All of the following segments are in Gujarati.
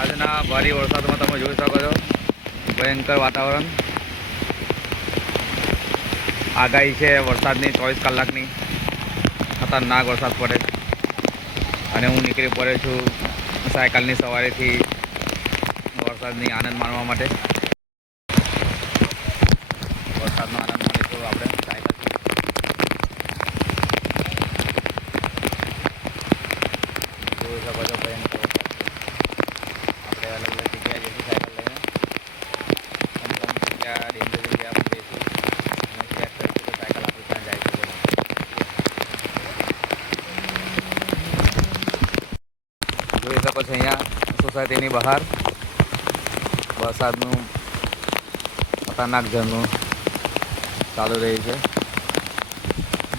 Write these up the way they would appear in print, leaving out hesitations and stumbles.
આજના ભારે વરસાદમાં તમે જોઈ શકો છો ભયંકર વાતાવરણ. આગાહી છે વરસાદની 24 કલાકની. ખતરનાક વરસાદ પડે અને હું નીકળી પડ્યો છું સાયકલની સવારીથી વરસાદની આનંદ માણવા માટે. વરસાદનો આનંદ માણીશું આપણે સાયકલથી. જોઈ શકો છો ભયંકર વરસાદ છે. આપણે અલગ અલગ જગ્યાએ જઈશું સાયકલ લઈને. અમુક અમુક જગ્યા ડેન્જર જગ્યા પણ જઈશું અને ચેક કરીશું કે સાયકલ આપણી ત્યાં જાય છે કે નહીં. જોઈ શકો છો અહીંયા સોસાયટીની બહાર વરસાદનું ખતરનાક ઝરણું ચાલુ રહી છે.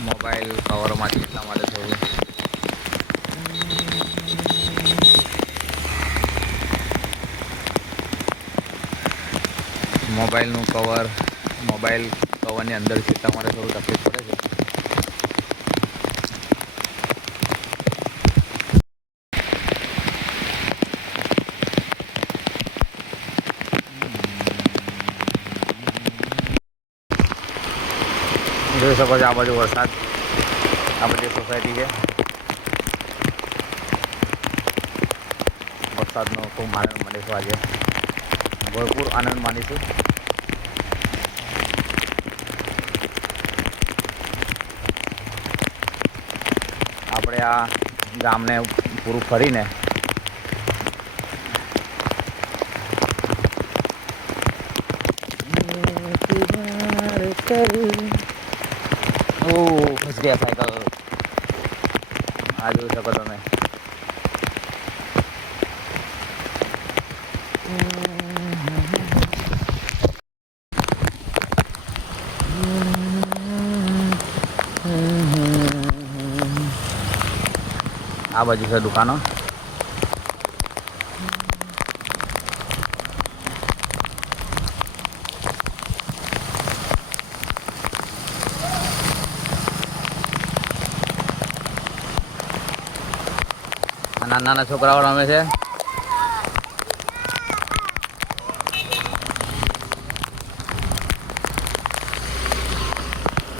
મોબાઈલ કવરમાંથી એટલા માટે થોડું મોબાઈલનું કવર મોબાઈલ કવરની અંદર છે એટલા માટે થોડું તકલીફ પડે છે. જોઈ શકો છો આ બાજુ વરસાદ, આ બધી સોસાયટી છે. વરસાદનો ખૂબ આનંદ માણીશું આજે, ભરપૂર આનંદ માણીશું. આપણે આ ગામને પૂરું ફરીને ફસ ગયા સાયકલ. આ જોઈ શકો તમે. આ બાજુ છે દુકાનો. નાના નાના છોકરાઓ રમે છે.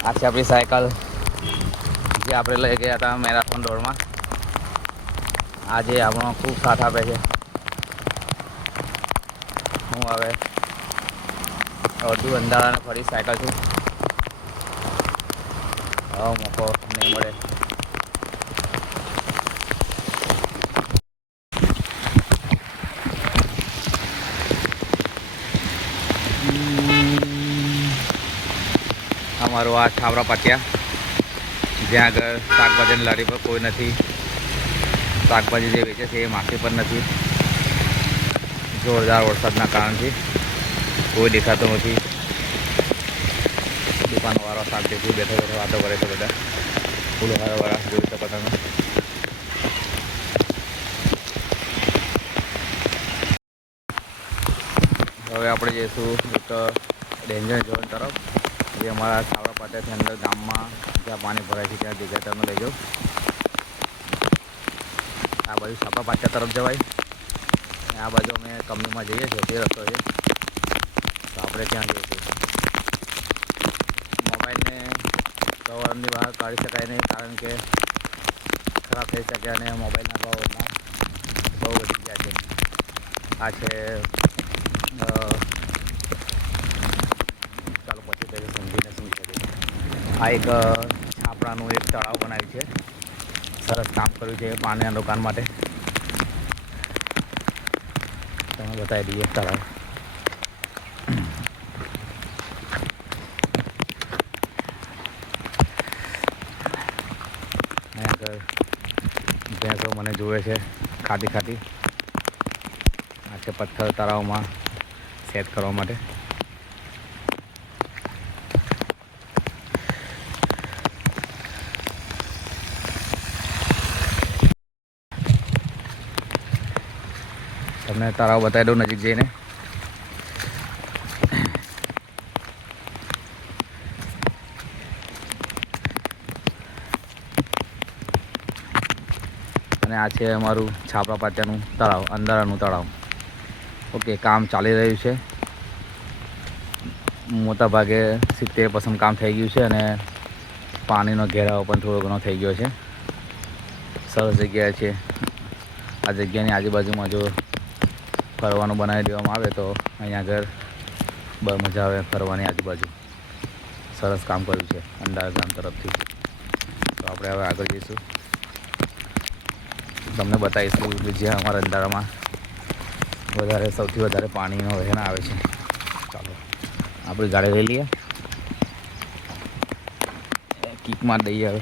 આ છે આપણી સાયકલ જે આપણે લઈ ગયા હતા મેરાથોન દોડમાં. આજે આપણો ખૂબ સાથ આપે છે. હું હવે અડધું અંધારાને ફરી સાયકલ છું. હવે મોકો નહીં મળે. અમારું આ છાવરા પાટિયા, જ્યાં આગળ શાકભાજીની લારી પર કોઈ નથી. શાકભાજી જે વેચે છે એ માખી પણ નથી. જોરદાર વરસાદના કારણથી કોઈ દેખાતું નથી. દુકાનવાળા શાકભાજી બેઠા બેઠા વાતો કરે છે. બધા ફૂલવાળા જોઈ શકો તમે. હવે આપણે જઈશું એક ડેન્જર ઝોન તરફ, જે અમારા છાવરા પાટિયાથી અંદર ગામમાં જ્યાં પાણી ભરાય છે ત્યાં જગ્યા તમે લઈ જાઓ. આ બાજુ છાપરા પાટિયા તરફ જવાય. આ બાજુ અમે કંપનીમાં જઈએ છીએ તે રસ્તો છે, તો આપણે ત્યાં જઈશું. મોબાઈલને કવરની બહાર કાઢી શકાય નહીં, કારણ કે ખરાબ થઈ શકે અને મોબાઈલના ભાવમાં બહુ વધી ગયા છે. આ છે ચાલો પછી કહી સમજીને સમજી. આ એક છાપરાનું એક તળાવ બનાવ્યું છે. સરસ કામ કર્યું છે પાણીના દુકાન માટે. તમે બતાવી દઈએ તળાવ. અહીંયા આગળ ભેંસો મને જોવે છે ખાટી ખાટી. આ છે પથ્થર તળાવમાં સેટ કરવા માટે. તમને તળાવ બતાવી દઉં નજીક જઈને. અને આ છે અમારું છાપરા પાટિયાનું તળાવ, અંધારાનું તળાવ. ઓકે, કામ ચાલી રહ્યું છે. મોટા ભાગે 70% કામ થઈ ગયું છે અને પાણીનો ઘેરાવો પણ થોડો ઘણો થઈ ગયો છે. સરસ જગ્યા છે. આ જગ્યાની આજુબાજુમાં જો ફરવાનું બનાવી દેવામાં આવે તો અહીંયા આગળ બહુ મજા આવે ફરવાની. આજુબાજુ સરસ કામ કર્યું છે અંડાર ગામ તરફથી. તો આપણે હવે આગળ જઈશું, તમને બતાવીશું કે જ્યાં અમારા અંધારામાં સૌથી વધારે પાણીનો વહેણ આવે છે. ચાલો આપણી ગાડી લઈ લઈએ, કિકમાં દઈએ હવે.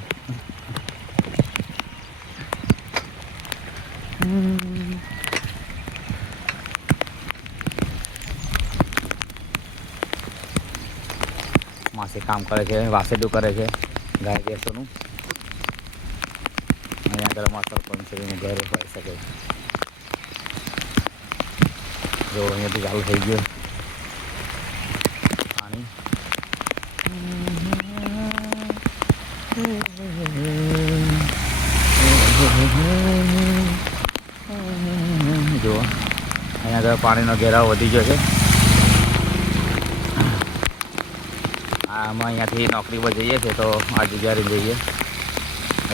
માસી કામ કરે છે, વાસેડું કરે છે ગાય ભેંસોનું. અહીંયા આગળ અમારા સરપંચનું ઘર હોઈ શકે. જો અહીંયાથી ચાલુ થઈ ગયો પાણી. જો અહીંયા આગળ પાણીનો ઘેરાવ વધી ગયો છે. અમે અહીંયાથી નોકરી પર જઈએ છીએ તો આ જગ્યાએ જઈએ.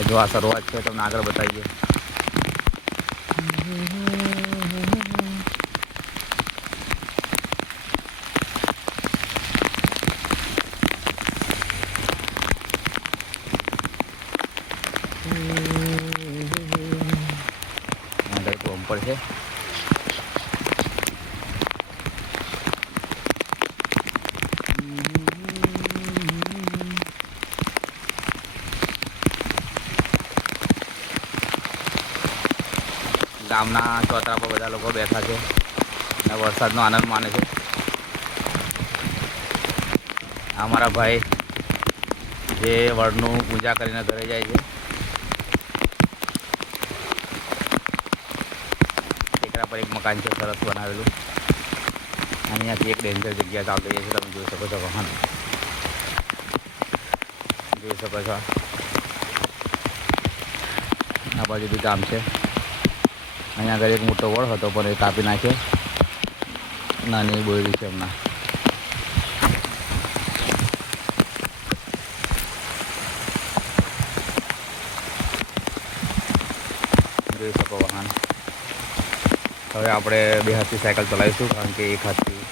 જો આ શરૂઆત છે, તમને આગળ બતાવીએ. આગળ પંપર છે. ગામના ચોતરા પર બધા લોકો બેઠા છે અને વરસાદનો આનંદ માને છે. અમારા ભાઈ જે વડનું પૂજા કરીને ઘરે જાય છે. ટેકરા પર એક મકાન છે સરસ બનાવેલું. અહીંયાથી એક ડેન્જર જગ્યા ચાલતી જાય છે, તમે જોઈ શકો છો. વાહન જોઈ શકો છો. આ બાજુ બી ગામ છે. અહીંયા આગળ એક મોટો વડ હતો પણ એ કાપી નાખ્યો. નાની બોયડી છે હમણાં. જોઈ શકો વાહન. હવે આપણે 2 હાથથી સાયકલ ચલાવીશું કારણ કે 1 હાથથી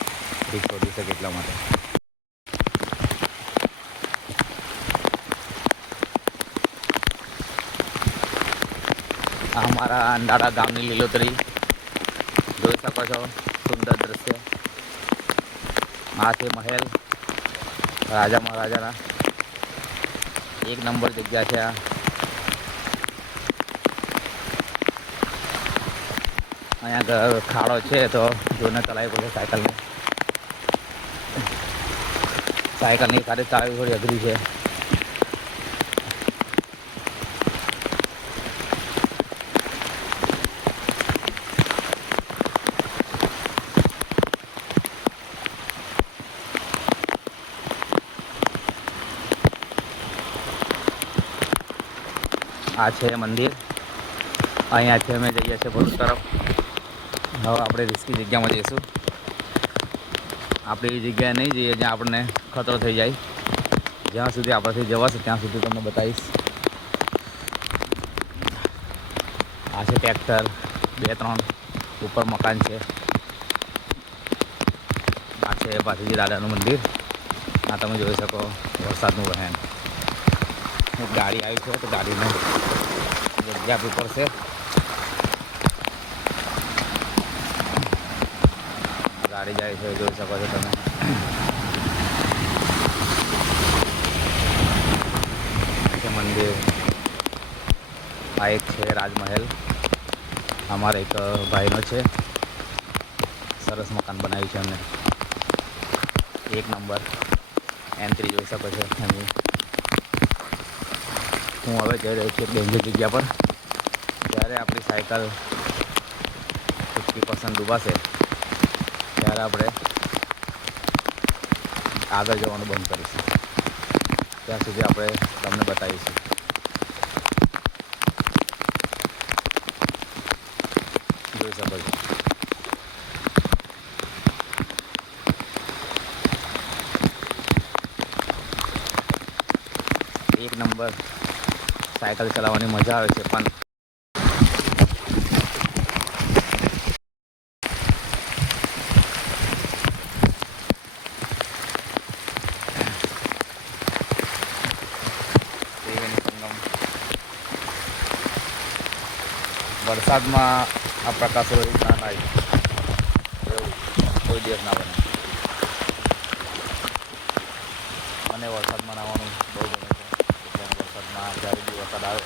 રીત પડી શકે એટલા માટે. આ અમારા અંડાળા ગામની લીલોતરી જોઈ શકો છો. સુંદર દ્રશ્ય. આ છે મહેલ રાજા મહારાજાના. એક નંબર જગ્યા છે આ. અહીંયા આગળ ખાડો છે તો જોઈને ચલાવવી પડશે સાયકલને. સાયકલની સાથે ચલાવવી થોડી અઘરી છે. આ છે મંદિર. અહીંયાથી અમે જઈએ છીએ ભરૂચ તરફ. હવે આપણે રિસ્કી જગ્યામાં જઈશું. આપણે એ જગ્યાએ નહીં જઈએ જ્યાં આપણને ખતરો થઈ જાય. જ્યાં સુધી આપણાથી જવાશે ત્યાં સુધી તમને બતાવીશ. આ છે ટ્રેક્ટર, 2-3 ઉપર મકાન છે. આ છે પાછળજી દાદાનું મંદિર. આ તમે જોઈ શકો વરસાદનું વહેણ. એક ગાડી આવી છે તો ગાડીને જગ્યા આપવી પડશે. ગાડી જાય છે જોઈ શકો છો તમે. મંદિર. આ એક છે રાજમહેલ. અમારા એક ભાઈનો છે. સરસ મકાન બનાવ્યું છે એમને. 1 નંબર. એન્ટ્રી જોઈ શકો છો એમની. હું હવે જઈ રહ્યો છું એક ડેન્જર જગ્યા પર. જ્યારે આપણી સાયકલ 50% ડૂબાશે ત્યારે આપણે આગળ જવાનું બંધ કરીશું. ત્યાં સુધી આપણે તમને બતાવીશું. જોઈ શકો છો સાયકલ ચલાવવાની મજા આવે છે. પણ વરસાદમાં આ પ્રકાશ ના થાય એવું કોઈ દિવસ ના બને. મને વરસાદમાં નાહવાનું બહુ ગમે છે. એટલે વરસાદમાં જ્યારે બી વરસાદ આવે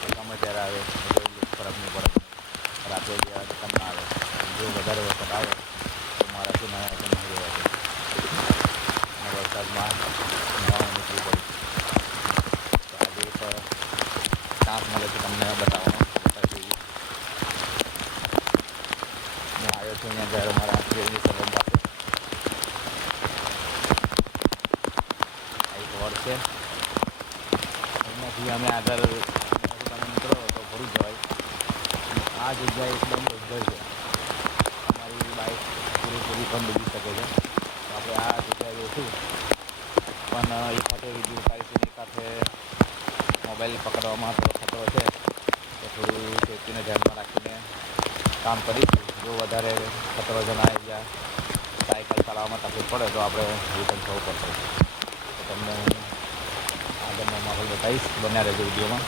તો ગમે ત્યારે આવે કોઈ ફરક નહીં પડે. રાત્રે જ્યારે દુકાન ના આવે જો વધારે વરસાદ આવે તો મારાથી નાહ્યા તો નહીં રહેવાય. અને વરસાદમાં નાહવાનું નીકળી પડે. તો આજે એક ચાન્સ મળે છે તમને બતાવવાનો. હું આવ્યો છું અહીંયા ઘરે મારા દેવની સલમ પાસે. એક વડ છે એમાંથી અમે આગળ તમે નીકળો તો ભરૂચ જવાય. આ જગ્યાએ એકદમ ડેન્જર છે. અમારી બાઇક પૂરેપૂરી પણ ડૂબી શકે છે. તો આપણે આ જગ્યાએ જઈશું પણ એક હાથે વિડીયો ઉતારીશું, એક હાથે મોબાઈલ પકડવામાં થોડો ખતરો છે. તો થોડું સેફ્ટીને ધ્યાનમાં રાખીને કામ કરીશું. જો વધારે ખતરો જણાય યા સાયકલ ચલાવવામાં તકલીફ પડે તો આપણે રિટર્ન થવું પડશે. તો તમને હું આગળનો માહોલ બતાવીશ. બન્યા રહેજો વિડીયોમાં.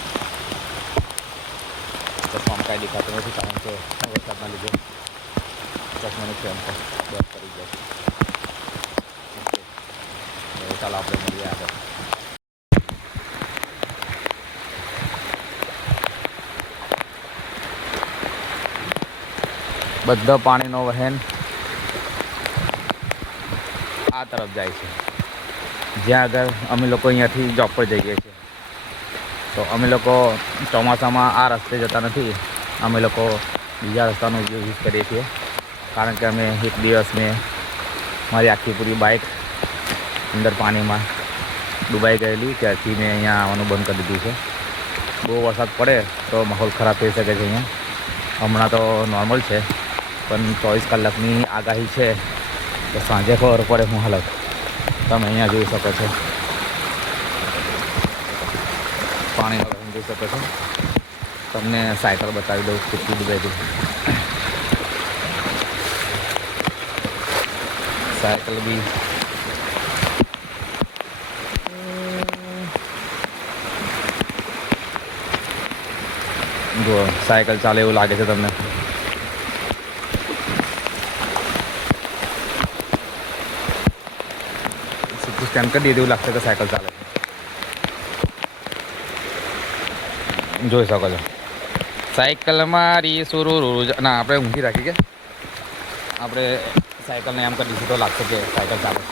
ચશ્મામાં કાંઈ દેખાતું નથી કારણ કે વરસાદના લીધે ચશ્માની ફ્રેમ પર બેક કરી જાય. ઓકે, ચાલો આપણે મળીએ આગળ. બધો પાણીનો વહેણ આ તરફ જાય છે. જ્યાં આગળ અમે લોકો અહીંયાથી જોબ પર જઈએ છીએ તો અમે લોકો ચોમાસામાં આ રસ્તે જતા નથી. અમે લોકો બીજા રસ્તાનો યુઝ કરીએ છીએ કારણ કે અમે એક દિવસ મેં મારી આખી પૂરી બાઇક અંદર પાણીમાં ડૂબાઈ ગયેલી. ત્યારથી મેં અહીંયા આવવાનું બંધ કરી દીધું છે. બહુ વરસાદ પડે તો માહોલ ખરાબ થઈ શકે છે અહીંયા. હમણાં તો નોર્મલ છે પણ 24 કલાકની આગાહી છે તો સાંજે ખબર પડે હું હાલત. તમે અહીંયા જોઈ શકો છો પાણીનો વહેણ જોઈ શકો છો. તમને સાયકલ બતાવી દઉં કેટલી ડૂબાઈ ગઈ. સાયકલ બી જો સાયકલ ચાલે એવું લાગે છે તમને. સ્ટેન્ડ કરી દીધું એવું લાગશે કે સાયકલ ચાલે. જોઈ શકો છો સાયકલ મારી સુરુ ના આપણે ઊંઘી રાખી કે આપણે સાયકલને એમ કરી દીધું તો લાગશે કે સાયકલ ચાલે.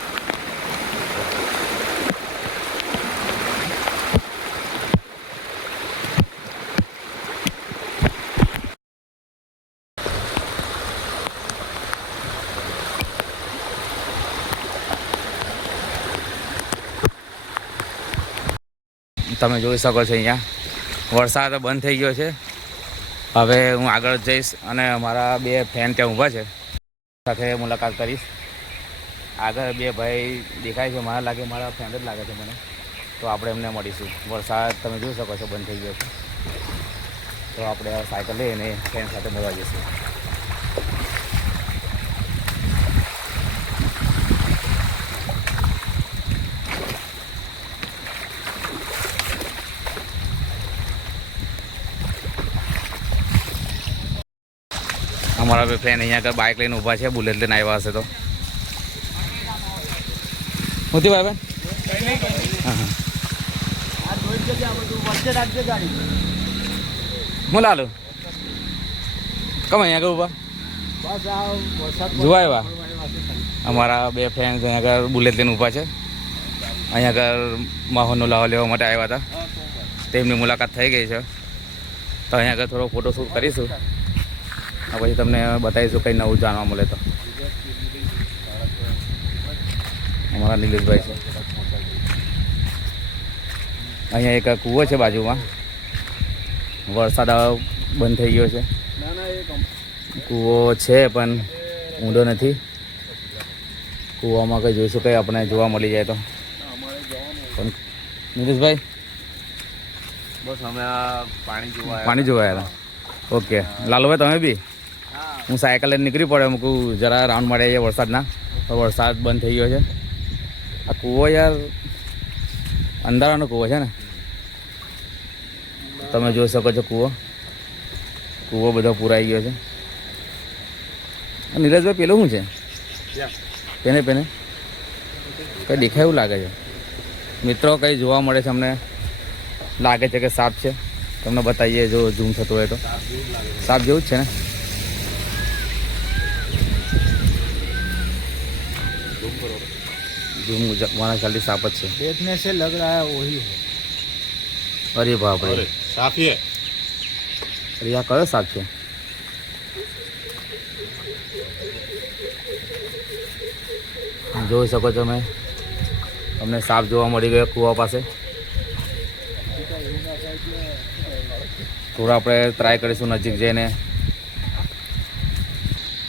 તમે જોઈ શકો છો અહીંયા વરસાદ બંધ થઈ ગયો છે. હવે હું આગળ જઈશ અને મારા 2 ફ્રેન્ડ ત્યાં ઊભા છે સાથે મુલાકાત કરીશ. આગળ 2 ભાઈ દેખાય છે, મારા લાગે મારા ફ્રેન્ડ જ લાગે છે મને. તો આપણે એમને મળીશું. વરસાદ તમે જોઈ શકો છો બંધ થઈ ગયો છે તો આપણે સાયકલ લઈને ફ્રેન્ડ સાથે મળવા જઈશું. અમારા બે ફ્રેન્ડ અહીંયા આગળ બાઇક લઈને ઊભા છે. બુલેટ લઈને આવ્યા હશે તો હું થયું ભાઈ? હું લાલુ કમ અહીંયા આગળ ઊભા જોવા આવ્યા? અમારા 2 ફ્રેન્ડ અહીંયા આગળ બુલેટ લઈને ઊભા છે. અહીંયા આગળ માહોલનો લાવો લેવા માટે આવ્યા હતા. તેમની મુલાકાત થઈ ગઈ છે તો અહીંયા આગળ થોડો ફોટોશૂટ કરીશું. પછી તમને બતાવીશું કંઈ નવું જાણવા મળે તો. અમારા નિલેશભાઈ છે. અહીંયા એક કૂવો છે બાજુમાં. વરસાદ બંધ થઈ ગયો છે. કૂવો છે પણ ઊંડો નથી. કૂવામાં કંઈ જોઈશું કંઈ આપણે જોવા મળી જાય તો. પણ નિલેશભાઈ બસ અમે આ પાણી જોવા આવ્યા ઓકે લાલુભાઈ તમે બી હું સાયકલ લઈને નીકળી પડ્યો મૂકું જરા રાઉન્ડ મારી આવીએ વરસાદના તો વરસાદ બંધ થઈ ગયો છે આ કૂવો યાર અંધારાનો કૂવો છે ને તમે જોઈ શકો છો કૂવો બધો પૂરાઈ ગયો છે નીરજભાઈ પેલું શું છે પેને કંઈ દેખાય એવું લાગે છે મિત્રો કંઈ જોવા મળે છે અમને લાગે છે કે સાપ છે તમને બતાવીએ જો ઝૂમ થતું હોય તો સાપ જેવું જ છે ને ઝૂમ મારા ખ્યાલથી સાપ જ છે देखने से लग रहा है वही है અરે બાપ રે साफ ही है અરે આ કયો સાપ છે જોઈ શકો છો તમે તમને સાપ જોવા મળી ગયો કૂવા પાસે થોડા આપણે ટ્રાય કરીશું નજીક જઈને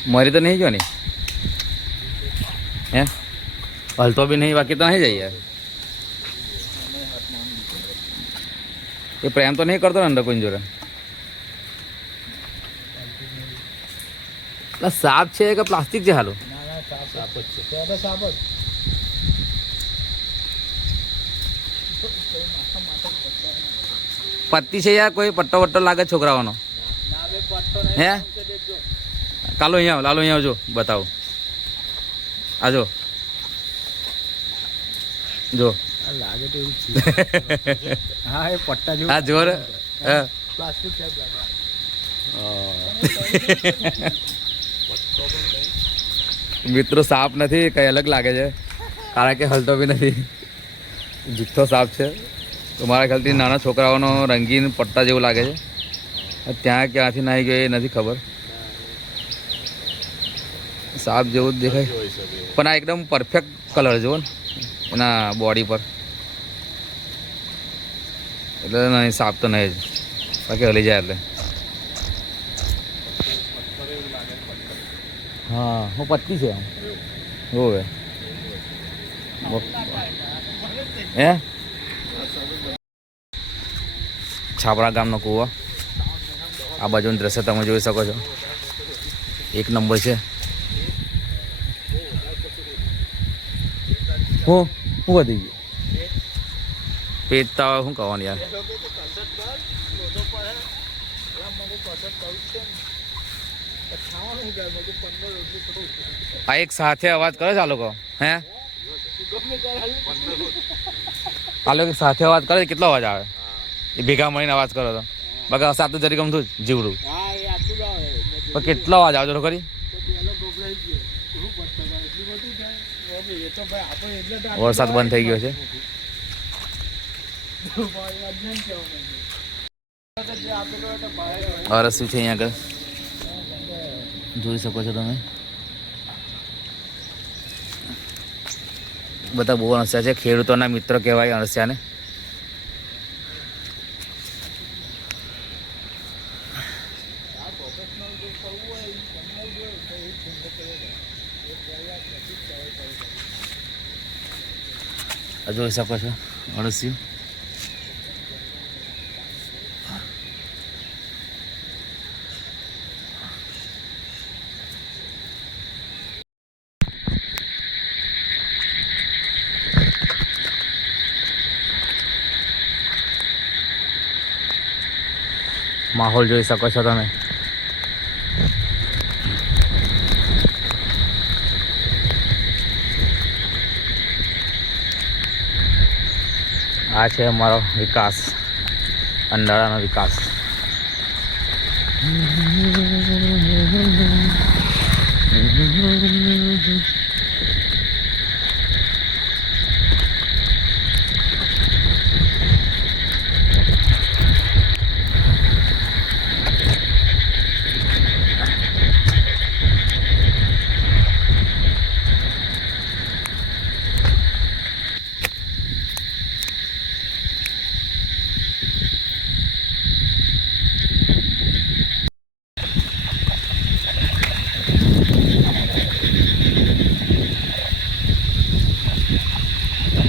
મરી તો નહીં ગયો ને હે હલતો બી નહીં બાકી તો નહીં જઈએ એ પ્રેમ તો નહીં કરતો ને અંદર કોઈ જોડે સાપ છે કે પ્લાસ્ટિક છે હાલો પત્તી છે યાર કોઈ પટ્ટો વટ્ટો લાગે છોકરાઓનો હે કાલો અહીંયા લાલો અહીંયા આવજો બતાવો આજો જો લાગે તો એવું હા એ પટ્ટા જેવું આ જોર પ્લાસ્ટિક ટાઈપ લાગે મિત્રો સાપ નથી કઈ અલગ લાગે છે કારણ કે હલતો બી નથી જુઠ્ઠો સાપ છે તો મારા ખ્યાલથી નાના છોકરાઓનો રંગીન પટ્ટા જેવું લાગે છે ત્યાં ક્યાંથી નાહી ગયો એ નથી ખબર સાપ જેવું જ દેખાય પણ આ એકદમ પરફેક્ટ કલર જુઓ ને એના બોડી પર એટલે નહીં સાપ તો નહીં જ બાકી હલી જાય એટલે હા હું પત્તી છે હોવે હે છાપરા ગામનો કૂવો આ બાજુનું દ્રશ્ય તમે જોઈ શકો છો એક નંબર છે હું વધી ગયું પેટતા શું કહેવાનું યાર આ એક સાથે અવાજ કરે છે આ લોકો હે આ લોકો સાથે અવાજ કરે છે કેટલો અવાજ આવે એ ભેગા મળીને અવાજ કરો તો બાકી સાત તો જરી ગમતું જ જીવડું પણ કેટલો અવાજ આવજો તો ખરી વરસાદ બંધ થઈ ગયો છે અરસ્યું છે અહીંયા આગળ જોઈ શકો છો તમે બધા બહુ અણસ્યા છે ખેડૂતોના મિત્ર કહેવાય અણસ્યાને જોઈ શકો છો અળસિયું માહોલ જોઈ શકો છો તમે આ છે અમારો વિકાસ અંધારાનો વિકાસ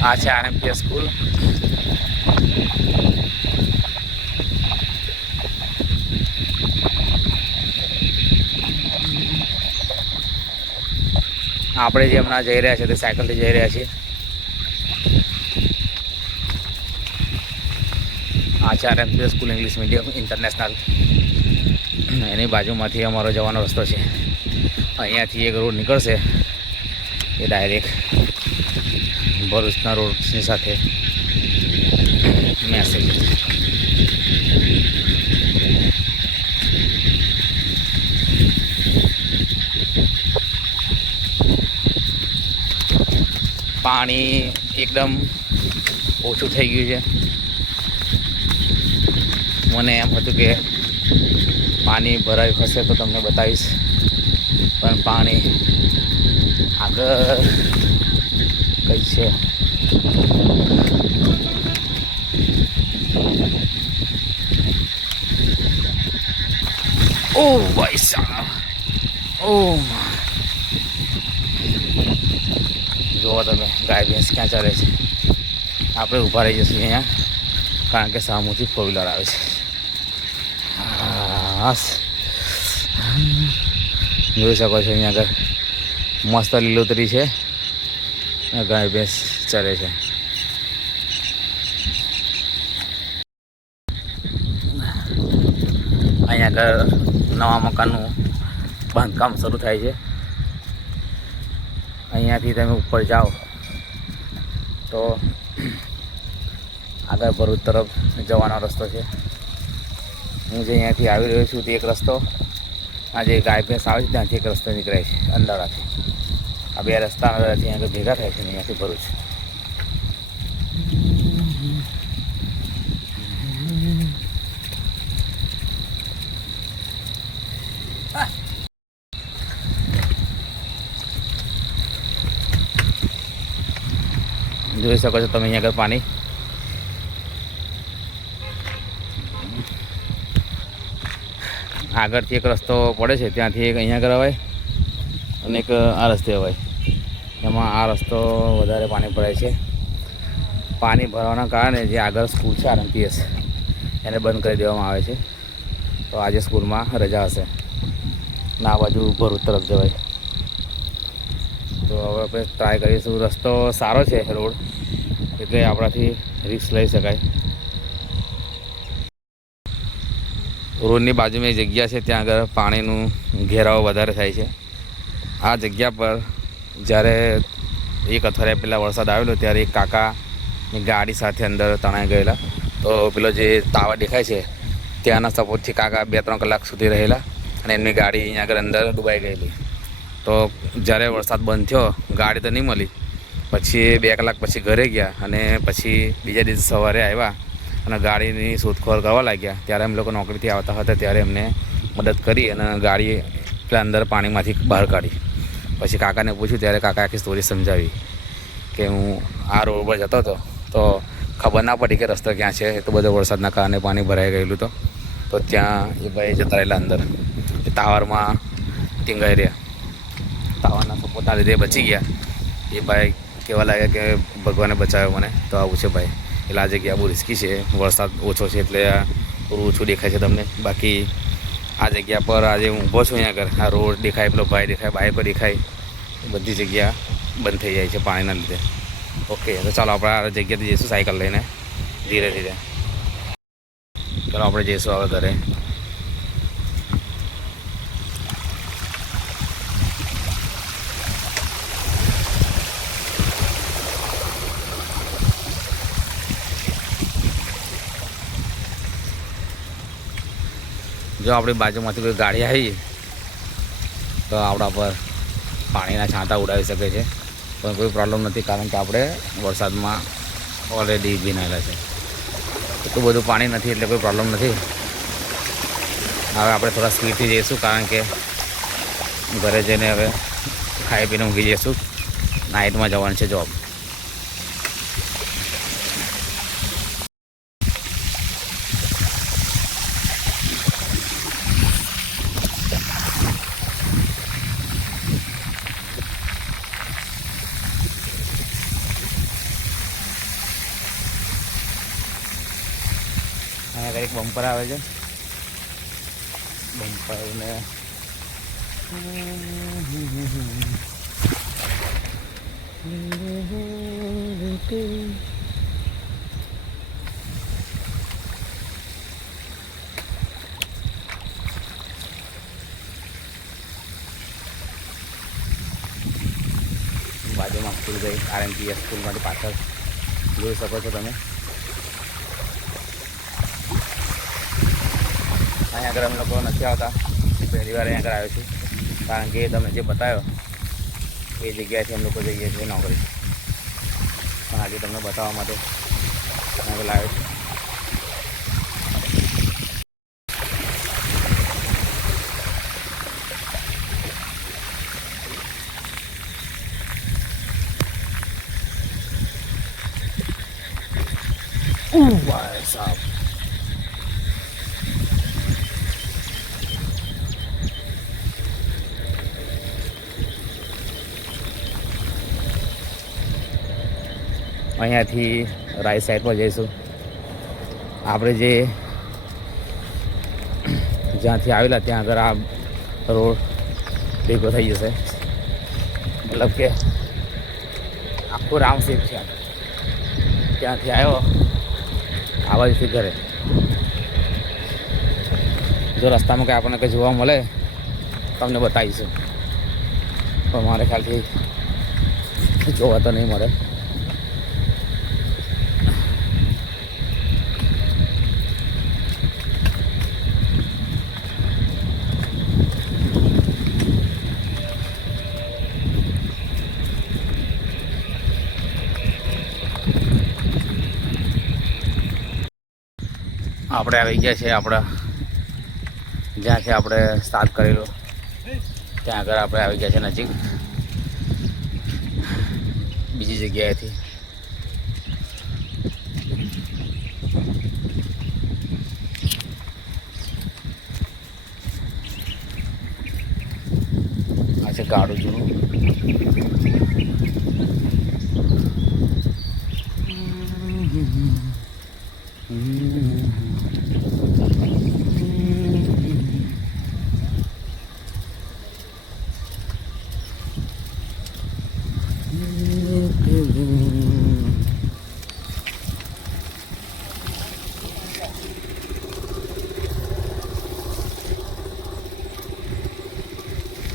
આ છે આરએમપીએસ સ્કૂલ આપણે જે હમણાં જઈ રહ્યા છીએ તે સાયકલથી જઈ રહ્યા છીએ. Acharya school English medium international, એની બાજુમાંથી અમારો જવાનો રસ્તો છે. અહીંયાથી એક રોડ નીકળશે એ ડાયરેક્ટ ભરૂચના રોડની સાથે મેસેજ. પાણી એકદમ ઓછું થઈ ગયું છે. મને એમ હતું કે પાણી ભરાયું હશે તો તમને બતાવીશ, પણ પાણી આગળ કઈ છે. ઓ ભાઈ સાહેબ, ઓ જુઓ તમે ગાય ભેંસ ક્યાં ચાલે છે. આપણે ઊભા રહી જઈશું અહીંયા, કારણ કે સામુથી ફોર વ્હીલર આવે છે. જોઈ શકો છો અહીંયા આગળ મસ્ત લીલોતરી છે, ગાય ભેંસ ચરે છે. અહીંયા આગળ નવા મકાનનું બાંધકામ શરૂ થાય છે. અહીંયાથી તમે ઉપર જાઓ તો આગળ ભરૂચ તરફ જવાનો રસ્તો છે. હું જે અહીંયાથી આવી રહ્યો છું તે એક રસ્તો, આ જે ગાય ભેંસ આવે છે ત્યાંથી એક રસ્તો નીકળે છે અંધારાથી. આ બે રસ્તા અંધારાથી આગળ ભેગા થાય છે અહીંયાથી ભરૂચ. જોઈ શકો છો તમે અહીંયા આગળ પાણી. આગળથી એક રસ્તો પડે છે, ત્યાંથી એક અહીંયા આગળ અવાય અને એક આ રસ્તે અવાય. એમાં આ રસ્તો વધારે પાણી ભરાય છે. પાણી ભરવાના કારણે જે આગળ સ્કૂલ છે RMPS એને બંધ કરી દેવામાં આવે છે. તો આજે સ્કૂલમાં રજા હશે ના આ બાજુ ભરૂચ તરફ જવાય. તો હવે આપણે ટ્રાય કરીશું. રસ્તો સારો છે રોડ, એટલે આપણાથી રિસ્ક લઈ શકાય. રોડની બાજુમાં એક જગ્યા છે, ત્યાં આગળ પાણીનું ઘેરાવો વધારે થાય છે. આ જગ્યા પર જ્યારે એક અઠવાડિયા પહેલાં વરસાદ આવેલો ત્યારે એક કાકાની ગાડી સાથે અંદર તણાઈ ગયેલા. તો પેલો જે ટાવર દેખાય છે ત્યાંના સપોર્ટથી કાકા 2-3 કલાક સુધી રહેલા અને એમની ગાડી અહીંયા આગળ અંદર ડૂબાઈ ગયેલી. તો જ્યારે વરસાદ બંધ થયો ગાડી તો નહીં મળી. પછી 2 કલાક પછી ઘરે ગયા અને પછી બીજા દિવસે સવારે આવ્યા અને ગાડીની શોધખોળ કરવા લાગ્યા. ત્યારે એમ લોકો નોકરીથી આવતા હતા ત્યારે એમને મદદ કરી અને ગાડી પેલા અંદર પાણીમાંથી બહાર કાઢી. પછી કાકાને પૂછ્યું ત્યારે કાકા આખી સ્ટોરી સમજાવી કે હું આ રોડ પર જતો હતો તો ખબર ના પડી કે રસ્તો ક્યાં છે. તો બધો વરસાદના કારણે પાણી ભરાઈ ગયેલું તો ત્યાં એ ભાઈ જતા રહેલા અંદર. એ ટાવરમાં ટીંગાઈ રહ્યા. ટાવરના સપોર્ટના લીધે બચી ગયા. એ ભાઈ કહેવા લાગ્યા કે ભગવાને બચાવ્યો મને. તો આવું છે ભાઈ. એટલે આ જગ્યા બહુ રિસ્કી છે. વરસાદ ઓછો છે એટલે આ થોડું ઓછું દેખાય છે તમને. બાકી આ જગ્યા પર આજે હું ઊભો છું અહીંયા આગળ, આ રોડ દેખાય, પેલો ભાઈ દેખાય, બાઇક પર દેખાય, બધી જગ્યા બંધ થઈ જાય છે પાણીના લીધે. ઓકે, તો ચાલો આપણે આ જગ્યાથી જઈશું સાયકલ લઈને ધીરે ધીરે. ચાલો આપણે જઈશું હવે ઘરે. જો આપણી બાજુમાંથી કોઈ ગાડી આવી તો આપણા પર પાણીના છાંટા ઉડાવી શકે છે, પણ કોઈ પ્રોબ્લેમ નથી, કારણ કે આપણે વરસાદમાં ઓલરેડી ભીનાયેલા છે. એટલું બધું પાણી નથી એટલે કોઈ પ્રોબ્લેમ નથી. હવે આપણે થોડા સ્પીડથી જઈશું, કારણ કે ઘરે જઈને હવે ખાઈ પીને ઊંઘી જઈશું. નાઇટમાં જવાનું છે જોબ. અહીંયા આગળ એક બમ્પર આવે છે. બમ્પરને બાજુમાં સ્કૂલ ગઈ RMPS સ્કૂલમાંથી પાછળ જોઈ શકો છો તમે. અહીંયા આગળ અમે લોકો નથી આવતા, પહેલી વાર અહીંયા આગળ આવ્યો છું, કારણ કે તમે જે બતાવ્યો એ જગ્યાએથી અમે લોકો જઈએ છીએ નોકરી. પણ આજે તમને બતાવવા માટે અહીંયા આગળ આવ્યો છું. ભાઈ સાહેબ, અહીંયાથી રાઈટ સાઈડ પર જઈશું. આપણે જે જ્યાંથી આવેલા ત્યાં આગળ આ રોડ ભેગો થઈ જશે, મતલબ કે આખું રાઉન્ડ શેપ છે. ત્યાંથી આવ્યો આ બાજુથી ઘરે. જો રસ્તામાં કંઈ આપણને કંઈ જોવા મળે તમને બતાવીશું, પણ મારે ખ્યાલથી જોવા તો નહીં મળે. આપણે આવી ગયા છે આપણા જ્યાંથી આપણે સ્ટાર્ટ કરેલું ત્યાં આગળ આપણે આવી ગયા છે નજીક બીજી જગ્યાએથી. આ છે ગાડું જૂનું.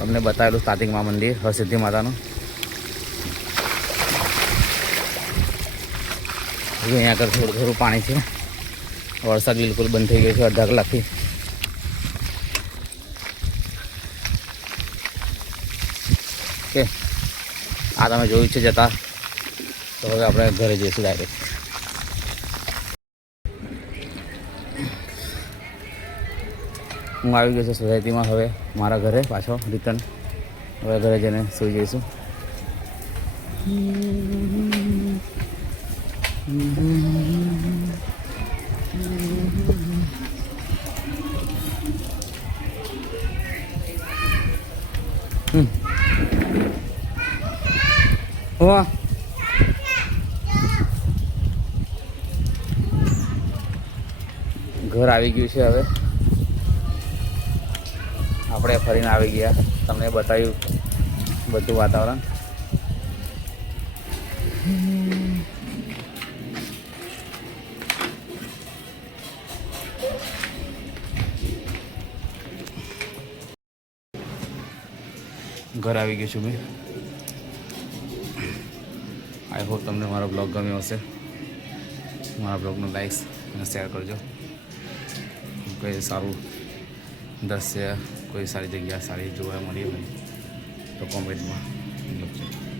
તમને બતાવેલું સ્ટાર્ટિંગમાં મંદિર હરસિદ્ધિ માતાનું. અહીંયા આગળ થોડું થોડું પાણી છે. વરસાદ બિલકુલ બંધ થઈ ગયો છે અડધા કલાકથી. ઓકે, આ તમે જોયું છે જતા, તો હવે આપણે ઘરે જઈશું ડાયરેક્ટ. હું આવી ગયો છું સોસાયટીમાં. હવે મારા ઘરે પાછો રિટર્ન. હવે ઘરે જઈને સૂઈ જઈશું. ઘર આવી ગયું છે. હવે આપણે ફરીને આવી ગયા. તમને બતાવ્યું બધું વાતાવરણ. ઘર આવી ગયું છું મેં. આઈ હોપ તમને મારો બ્લોગ ગમ્યો હશે. મારા બ્લોગનો લાઈક અને શેર કરજો. કોઈ સારું દ્રશ્ય, કોઈ સારી જગ્યા સારી જોવા મળી હોય તો કોમેન્ટમાં